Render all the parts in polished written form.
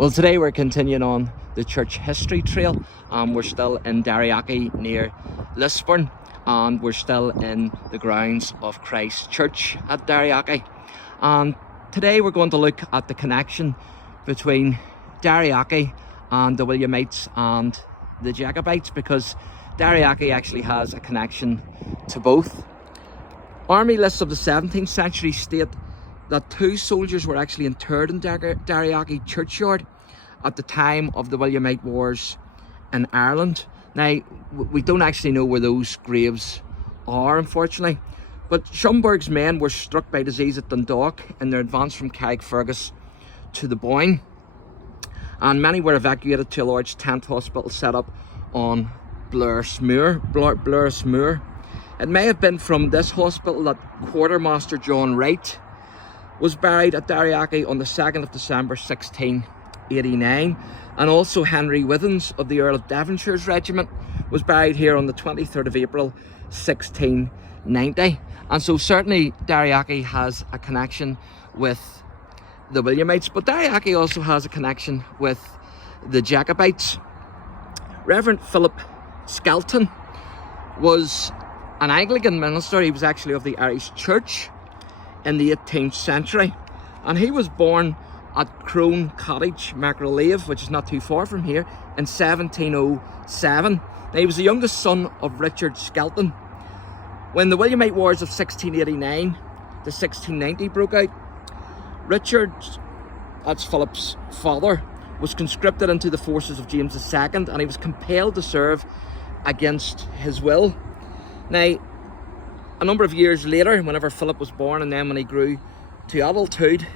Well, today we're continuing on the church history trail. We're still in DERRIAGHYS near Lisburn, and we're still in the grounds of Christ Church at DERRIAGHYS. And today we're going to look at the connection between DERRIAGHYS and the Williamites and the Jacobites, because DERRIAGHYS actually has a connection to both. Army lists of the 17th century state that 2 soldiers were actually interred in DERRIAGHYS churchyard at the time of the Williamite Wars in Ireland. Now, we don't actually know where those graves are, unfortunately, but Schomburgk's men were struck by disease at Dundalk in their advance from Carrickfergus to the Boyne, and many were evacuated to a large tent hospital set up on Blurrismoor. It may have been from this hospital that Quartermaster John Wright was buried at DERRIAGHYS on the 2nd of December 1689, and also Henry Withens of the Earl of Devonshire's regiment was buried here on the 23rd of April 1690. And so certainly DERRIAGHYS has a connection with the Williamites, but DERRIAGHYS also has a connection with the Jacobites. Reverend Philip Skelton was an Anglican minister. He was actually of the Irish Church in the 18th century, and he was born at Crone Cottage, Macrolave, which is not too far from here, in 1707. Now, he was the youngest son of Richard Skelton. When the Williamite Wars of 1689 to 1690 broke out, Richard, that's Philip's father, was conscripted into the forces of James II, and he was compelled to serve against his will. Now, a number of years later, whenever Philip was born, and then when he grew to adulthood,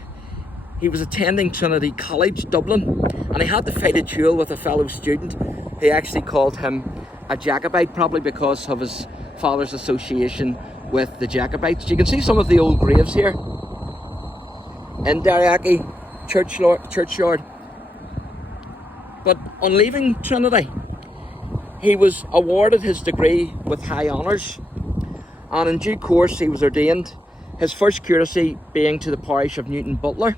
he was attending Trinity College, Dublin, and he had to fight a duel with a fellow student who actually called him a Jacobite, probably because of his father's association with the Jacobites. You can see some of the old graves here in DERRIAGHYS churchyard. But on leaving Trinity, he was awarded his degree with high honours, and in due course he was ordained, his first curacy being to the parish of Newton Butler.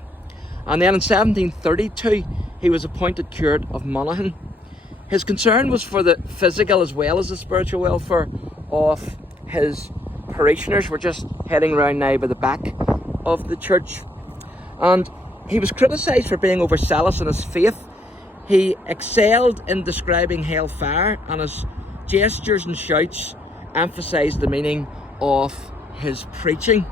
And then in 1732 he was appointed curate of Monaghan. His concern was for the physical as well as the spiritual welfare of his parishioners. We're just heading round now by the back of the church, and he was criticised for being overzealous in his faith. He excelled in describing hellfire, and his gestures and shouts emphasised the meaning of his preaching.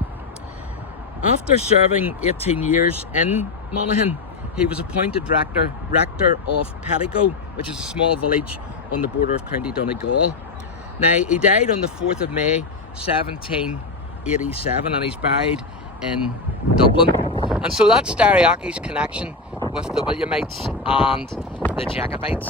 After serving 18 years in Monaghan, he was appointed rector of Pettigo, which is a small village on the border of County Donegal. Now, he died on the 4th of May 1787, and he's buried in Dublin. And so that's DERRIAGHYS' connection with the Williamites and the Jacobites.